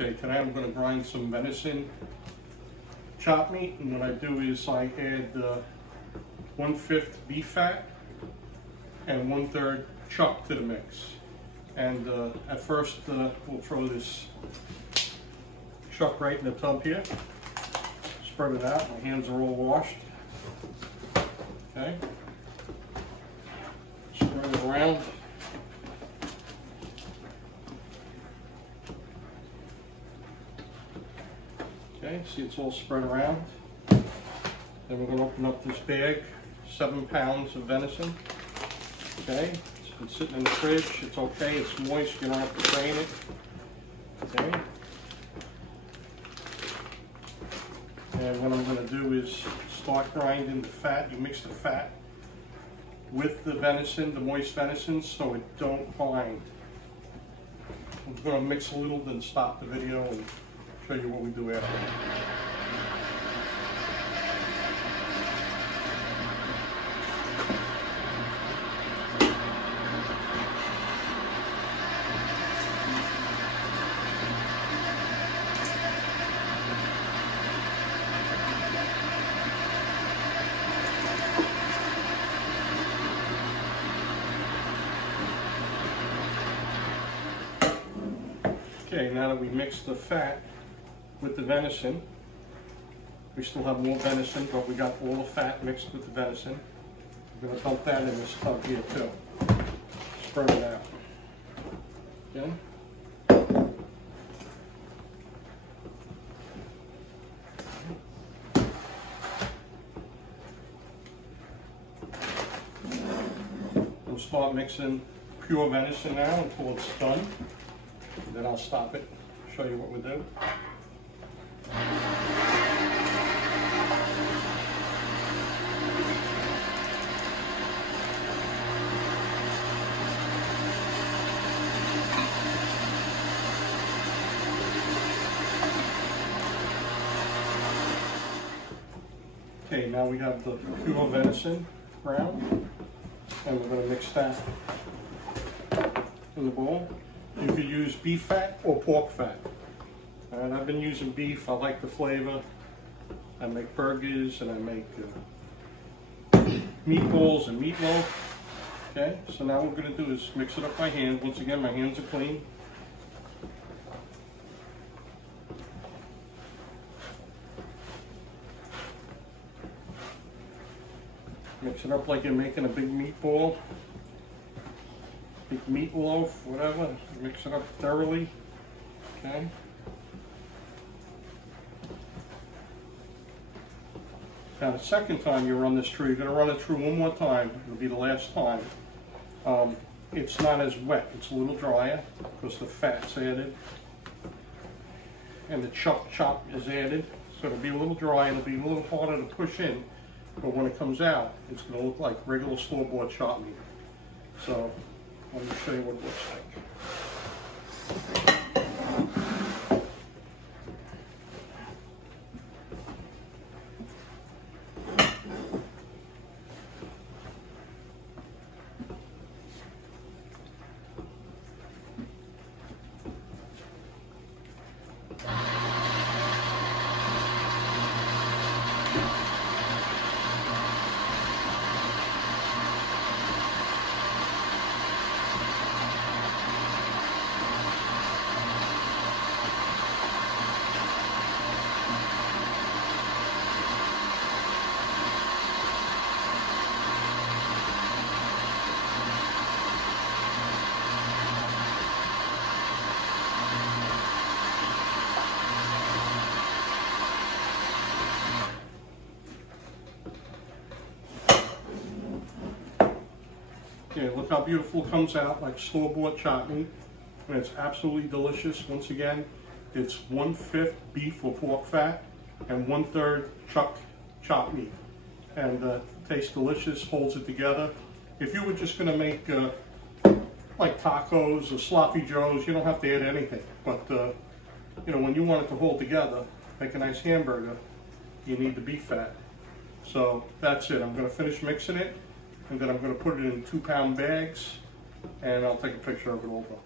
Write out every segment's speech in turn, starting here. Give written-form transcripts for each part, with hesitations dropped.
Okay, today I'm going to grind some venison chop meat, and what I do is I add 1/5 beef fat and 1/3 chuck to the mix. And at first we'll throw this chuck right in the tub here, spread it out. My hands are all washed. Okay, spread it around. Okay, see it's all spread around. Then we're going to open up this bag, 7 pounds of venison. Okay, it's been sitting in the fridge. It's okay, it's moist, you don't have to drain it. Okay. And what I'm going to do is start grinding the fat. You mix the fat with the venison, the moist venison, so it don't bind. I'm going to mix a little, then stop the video and show you what we do after. Okay, now that we mix the fat with the venison, we still have more venison, but we got all the fat mixed with the venison. I'm going to dump that in this tub here too. Spread it out. Okay. We'll start mixing pure venison now until it's done. And then I'll stop it, show you what we do. Okay, now we have the pure venison ground, and we're going to mix that in the bowl. You could use beef fat or pork fat. And I've been using beef. I like the flavor. I make burgers and I make meatballs and meatloaf. Okay, so now what we're going to do is mix it up by hand. Once again, my hands are clean. Mix it up like you're making a big meatball. Big meatloaf, whatever, mix it up thoroughly, okay? Now the second time you run this through, you're gonna run it through one more time. It'll be the last time. It's not as wet, it's a little drier because the fat's added and the chop is added. So it'll be a little dry and it'll be a little harder to push in, but when it comes out, it's gonna look like regular store-bought chop meat. So let me show you what it looks like. Okay, look how beautiful it comes out, like store-bought chop meat, and it's absolutely delicious. Once again, it's 1/5 beef or pork fat and 1/3 chuck chop meat, and tastes delicious, holds it together. If you were just going to make like tacos or sloppy joes, you don't have to add anything. But you know, when you want it to hold together, make a nice hamburger, you need the beef fat. So that's it. I'm going to finish mixing it, and then I'm going to put it in 2-pound bags, and I'll take a picture of it over.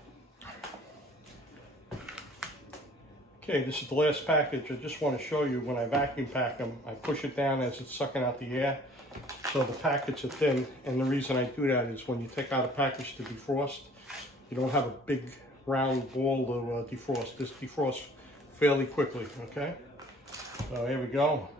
Okay, this is the last package. I just want to show you when I vacuum pack them, I push it down as it's sucking out the air. So the packets are thin, and the reason I do that is when you take out a package to defrost, you don't have a big round ball to defrost. This defrosts fairly quickly, okay? So here we go.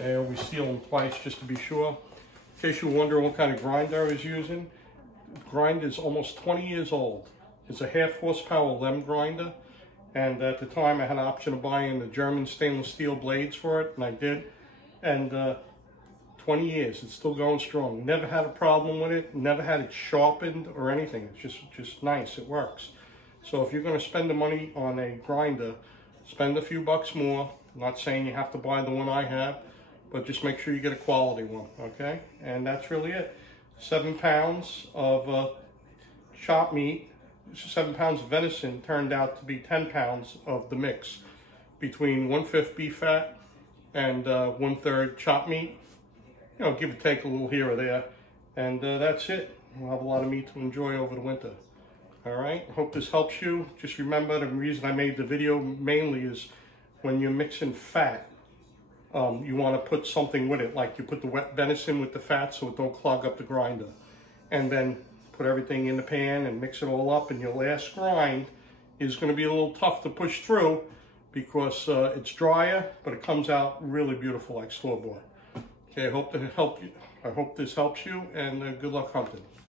Okay, we seal them twice just to be sure. In case you're wondering what kind of grinder I was using, the grinder is almost 20 years old. It's a 1/2 horsepower lem grinder, and at the time I had an option of buying the German stainless steel blades for it, and I did. And 20 years, it's still going strong. Never had a problem with it, never had it sharpened or anything. It's just nice, it works. So if you're gonna spend the money on a grinder, spend a few bucks more. I'm not saying you have to buy the one I have, but just make sure you get a quality one, okay? And that's really it. 7 pounds of chopped meat, 7 pounds of venison turned out to be 10 pounds of the mix between 1/5 beef fat and 1/3 chopped meat. You know, give or take a little here or there. And that's it. We'll have a lot of meat to enjoy over the winter. All right, hope this helps you. Just remember, the reason I made the video mainly is when you're mixing fat, you want to put something with it, like you put the wet venison with the fat so it don't clog up the grinder. And then put everything in the pan and mix it all up, and your last grind is going to be a little tough to push through because it's drier, but it comes out really beautiful like store-bought. Okay, I hope this helps you, and good luck hunting.